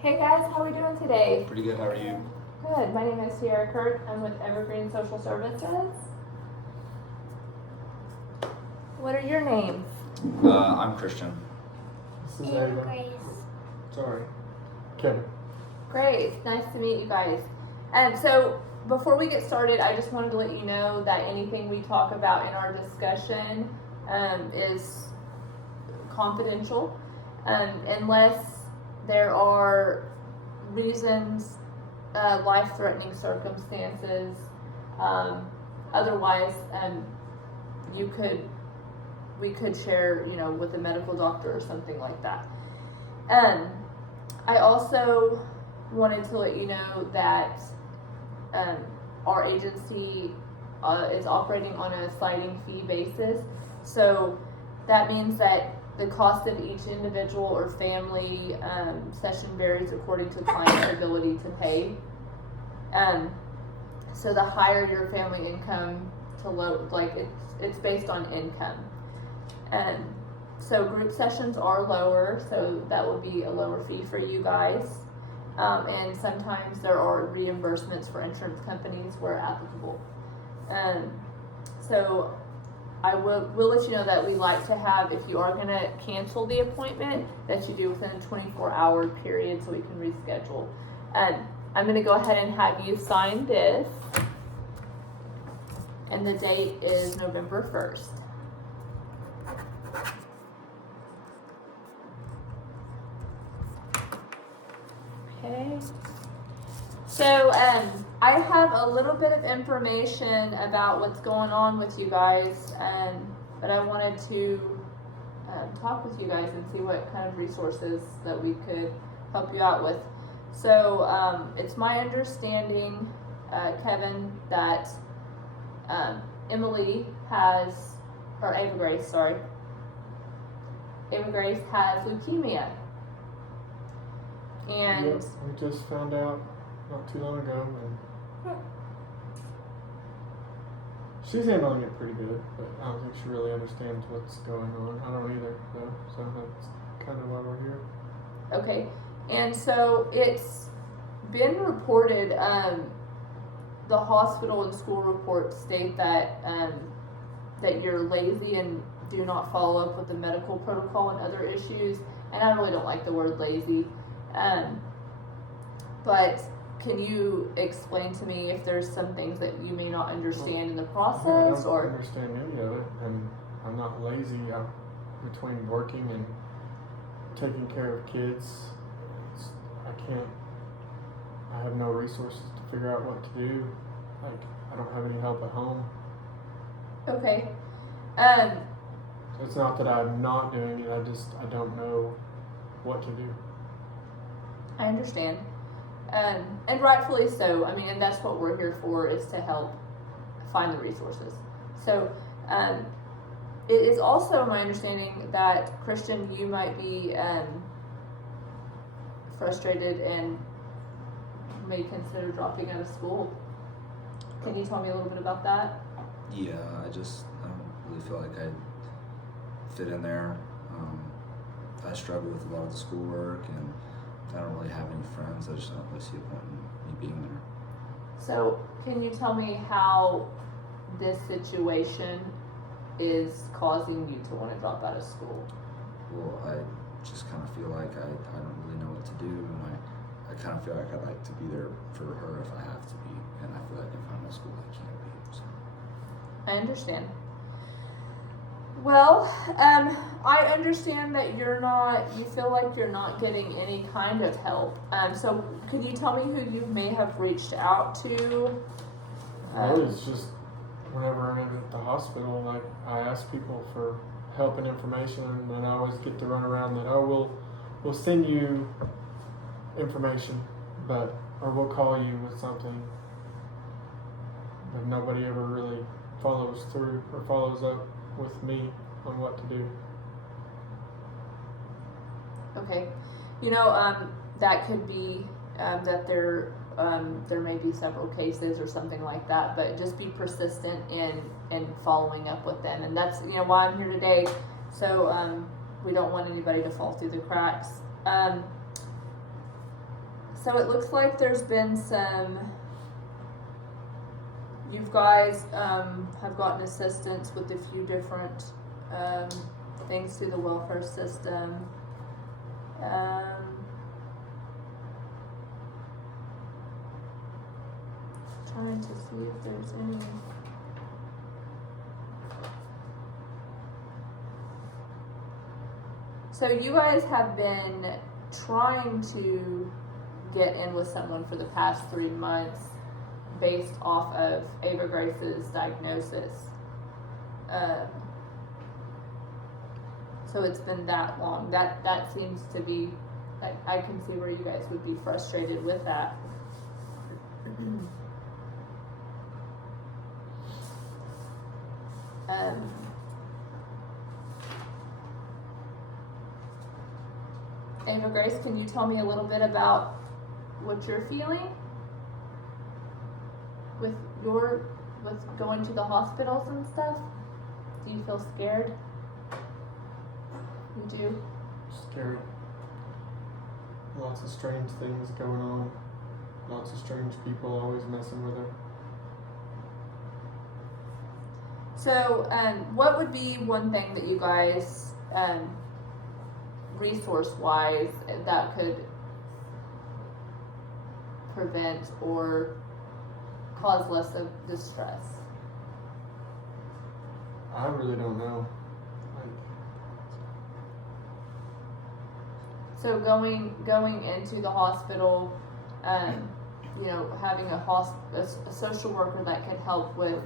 Hey guys, how are we doing today? Pretty good, how are you? Good. My name is Sierra Kurt. I'm with EverGreen Social Services. What are your names? I'm Christian. This is Ava. Grace. Sorry. Kevin. Great. Nice to meet you guys. So before we get started, I just wanted to let you know that anything we talk about in our discussion is confidential, unless there are reasons, life-threatening circumstances. Otherwise, we could share, with a medical doctor or something like that. I also wanted to let you know that our agency is operating on a sliding fee basis. So that means that the cost of each individual or family session varies according to client's ability to pay. So the higher your family income to low, it's based on income. So group sessions are lower, so that will be a lower fee for you guys. And sometimes there are reimbursements for insurance companies where applicable. So I will let you know that we like to have, if you are going to cancel the appointment, that you do within a 24-hour period so we can reschedule. I'm going to go ahead and have you sign this. And the date is November 1st. Okay. So I have a little bit of information about what's going on with you guys, but I wanted to talk with you guys and see what kind of resources that we could help you out with. So it's my understanding, Kevin, that Ava Grace has leukemia. And Yep, we just found out not too long ago, and she's handling it pretty good, but I don't think she really understands what's going on. I don't either, though, so that's kind of why we're here. okay, and so it's been reported, the hospital and school reports state that that you're lazy and do not follow up with the medical protocol and other issues, and I really don't like the word lazy. But can you explain to me if there's some things that you may not understand in the process? I don't understand any of it, and I'm not lazy. Between working and taking care of kids, I have no resources to figure out what to do. I don't have any help at home. Okay. It's not that I'm not doing it, I don't know what to do. I understand. And rightfully so. I mean, and that's what we're here for, is to help find the resources. So it is also my understanding that, Christian, you might be frustrated and may consider dropping out of school. Can you tell me a little bit about that? Yeah, I don't really feel like I fit in there. I struggle with a lot of the schoolwork, and I don't really have any friends. I just don't really see a point in me being there. So can you tell me how this situation is causing you to want to drop out of school? Well, I just kind of feel like I don't really know what to do, and I kind of feel like I'd like to be there for her if I have to be, and I feel like if I'm in school I can't be. So. I understand. Well, I understand that you feel like you're not getting any kind of help. So could you tell me who you may have reached out to? It's just whenever I'm at the hospital, I ask people for help and information, and I always get to run around that, we'll send you information, or we'll call you with something. But nobody ever really follows through or follows up with me on what to do. Okay, that could be that there may be several cases or something like that, but just be persistent in following up with them, and that's why I'm here today. So we don't want anybody to fall through the cracks. So it looks like there's been you guys have gotten assistance with a few different things through the welfare system. Trying to see if there's any. So you guys have been trying to get in with someone for the past 3 months based off of EverGrace's diagnosis. So it's been that long. That seems to be, I can see where you guys would be frustrated with that. EverGrace, can you tell me a little bit about what you're feeling with going to the hospitals and stuff? Do you feel scared? You do? Scary. Lots of strange things going on. Lots of strange people always messing with her. So, what would be one thing that you guys, resource-wise, that could prevent or cause less of distress? I really don't know. So going into the hospital, having a social worker that could help with.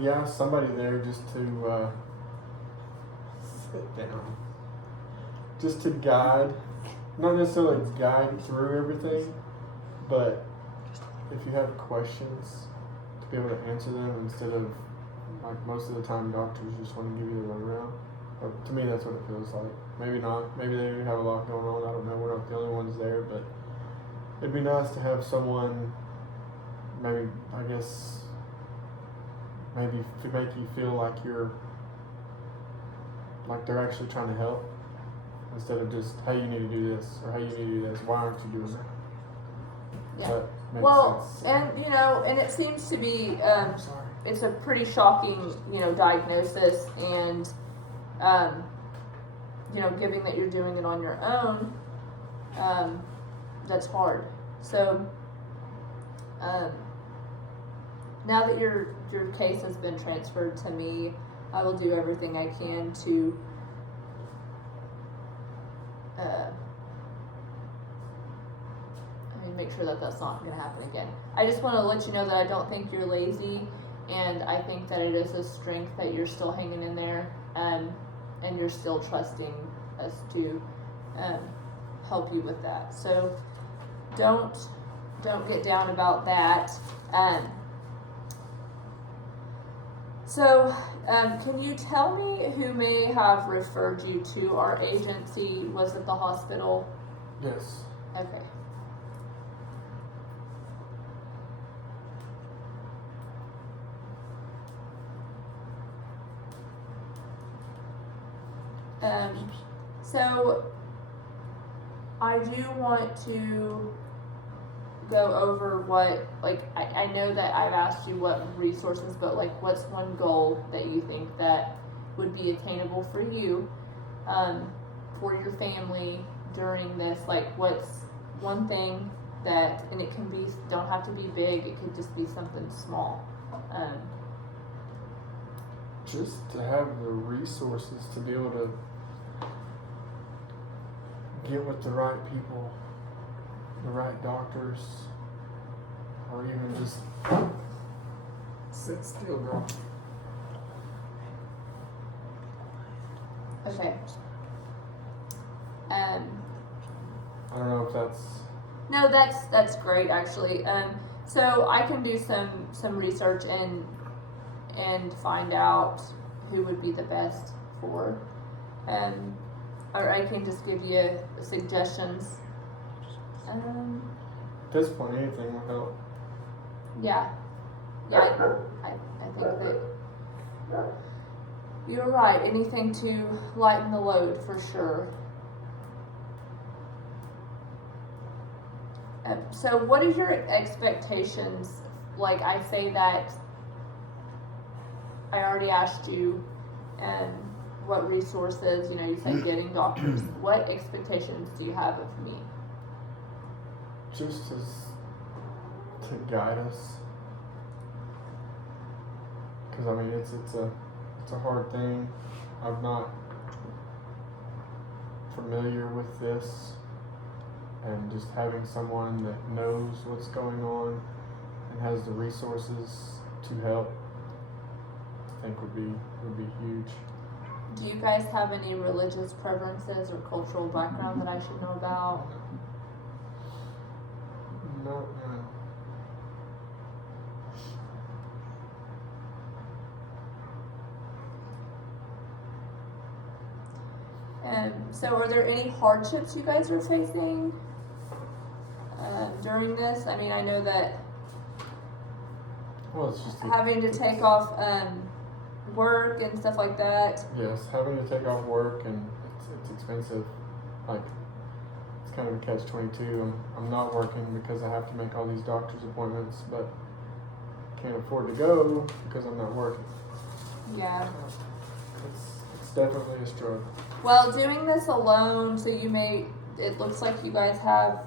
Yeah, somebody there just to sit down, just to guide, not necessarily guide through everything, but if you have questions, to be able to answer them instead of, like, most of the time doctors just want to give you the runaround. Or to me, that's what it feels like. Maybe not. Maybe they have a lot going on. I don't know. We're not the only ones there, but it'd be nice to have someone, maybe, I guess, maybe to make you feel like they're actually trying to help, instead of just, hey, you need to do this, or hey, you need to do this. Why aren't you doing that? Yeah. That makes Well, sense. and it seems to be, it's a pretty shocking, diagnosis, and, given that you're doing it on your own, that's hard. So, now that your case has been transferred to me, I will do everything I can to make sure that that's not going to happen again. I just want to let you know that I don't think you're lazy, and I think that it is a strength that you're still hanging in there, and you're still trusting us to help you with that. So don't get down about that. Can you tell me who may have referred you to our agency? Was it the hospital? Yes. Okay. So I do want to go over what, I know that I've asked you what resources, but what's one goal that you think that would be attainable for you, for your family during this? What's one thing that, and it can be, don't have to be big, it could just be something small. Just to have the resources to be able to get with the right people, the right doctors, or even just sit still, girl. Okay. I don't know if that's. No, that's great actually. So I can do some research and find out who would be the best for, or I can just give you suggestions. At this point, anything will help. Yeah, I think that you're right. Anything to lighten the load for sure. So what is your expectations? Like I say that I already asked you, what resources, you said getting doctors. What expectations do you have of me? Just as to guide us, because I mean it's a hard thing. I'm not familiar with this, and just having someone that knows what's going on and has the resources to help, I think would be huge. Do you guys have any religious preferences or cultural background that I should know about? No. So are there any hardships you guys are facing during this? I mean, I know that Well, it's just having to take off work and stuff like that. Yes, having to take off work, and it's expensive. Like, it's kind of a catch-22. I'm not working because I have to make all these doctor's appointments, but can't afford to go because I'm not working. Yeah. It's definitely a struggle. Well, doing this alone, so it looks like you guys have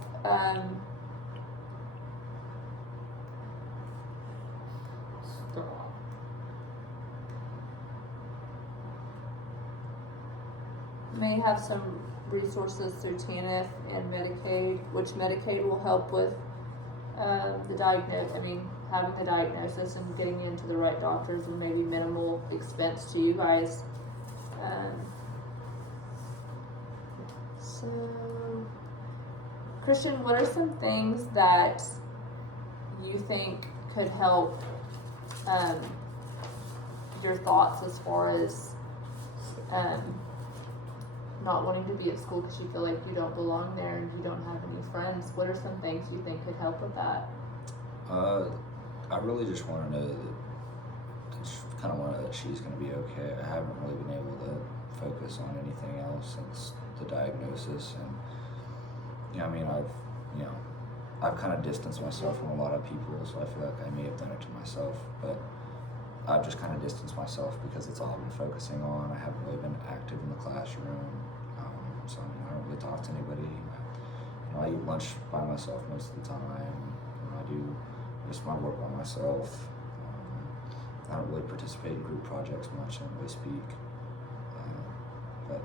may have some resources through TANF and Medicaid, which Medicaid will help with having the diagnosis and getting you into the right doctors and maybe minimal expense to you guys. So, Christian, what are some things that you think could help your thoughts as far as not wanting to be at school because you feel like you don't belong there and you don't have any friends? What are some things you think could help with that? I really just want to know that she's going to be okay. I haven't really been able to focus on anything else since the diagnosis, and I've kind of distanced myself from a lot of people, so I feel like I may have done it to myself, but I've just kind of distanced myself because it's all I've been focusing on. I haven't really been active in the classroom, so I don't really talk to anybody. I eat lunch by myself most of the time. I do just my work by myself. I don't really participate in group projects much. I don't really speak. But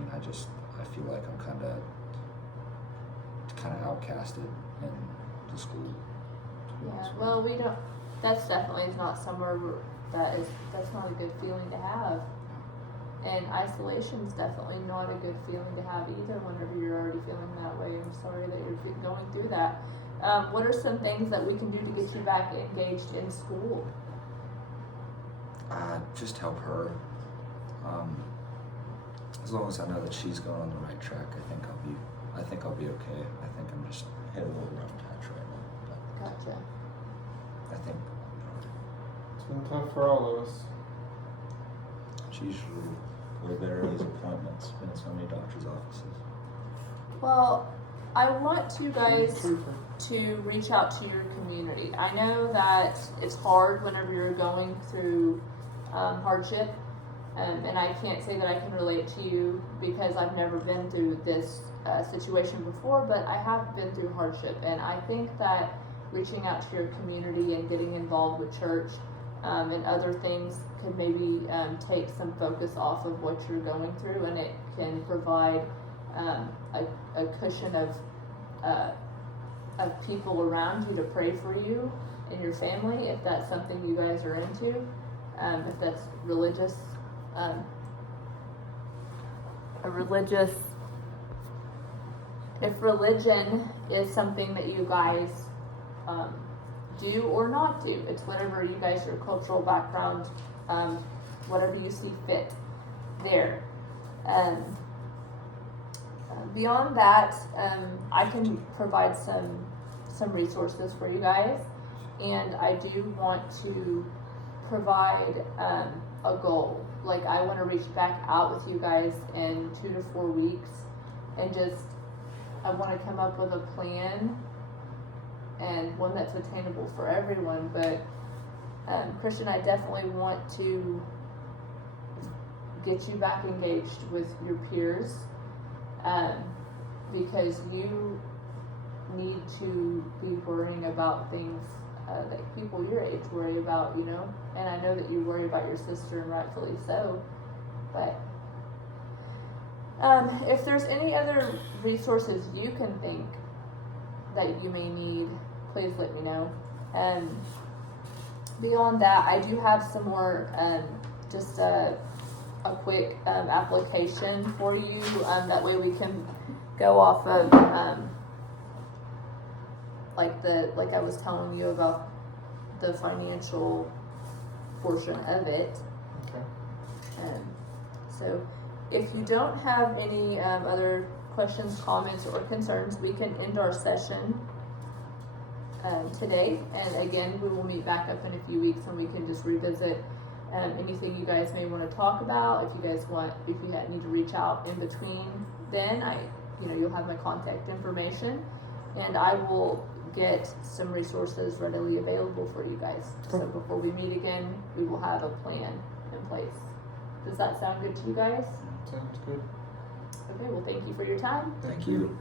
I feel like I'm kind of outcasted in the school. Yeah. Well, that's definitely not somewhere that's not a good feeling to have. And isolation is definitely not a good feeling to have either whenever you're already feeling that way. I'm sorry that you're going through that. What are some things that we can do to get you back engaged in school? Just help her. As long as I know that she's going on the right track, I think I'll be okay. I think I'm just hit a little rough patch right now. But Gotcha. I think It's been tough for all of us. it's usually way better at these appointments. Been in so many doctor's offices. Well, I want you guys to reach out to your community. I know that it's hard whenever you're going through hardship, and I can't say that I can relate to you because I've never been through this situation before, but I have been through hardship, and I think that reaching out to your community and getting involved with church and other things could maybe take some focus off of what you're going through, and it can provide a cushion of people around you to pray for you and your family if that's something you guys are into, if that's religious, if religion is something that you guys do or not do. It's whatever you guys, your cultural background, whatever you see fit there. Beyond that, I can provide some resources for you guys, and I do want to provide a goal. Like, I want to reach back out with you guys in 2 to 4 weeks, and I want to come up with a plan one that's attainable for everyone. But Christian, I definitely want to get you back engaged with your peers, because you need to be worrying about things that people your age worry about, you know. And I know that you worry about your sister, and rightfully so. But if there's any other resources you can think that you may need, please let me know. Beyond that, I do have some more, just a quick application for you. That way we can go off of like I was telling you about the financial portion of it. Okay. So if you don't have any other questions, comments, or concerns, we can end our session today. And again, we will meet back up in a few weeks, and we can just revisit anything you guys may want to talk about. If you guys need to reach out in between, then you'll have my contact information, and I will get some resources readily available for you guys. So before we meet again, we will have a plan in place. Does that sound good to you guys? Sounds good. Okay, well, thank you for your time. Thank you.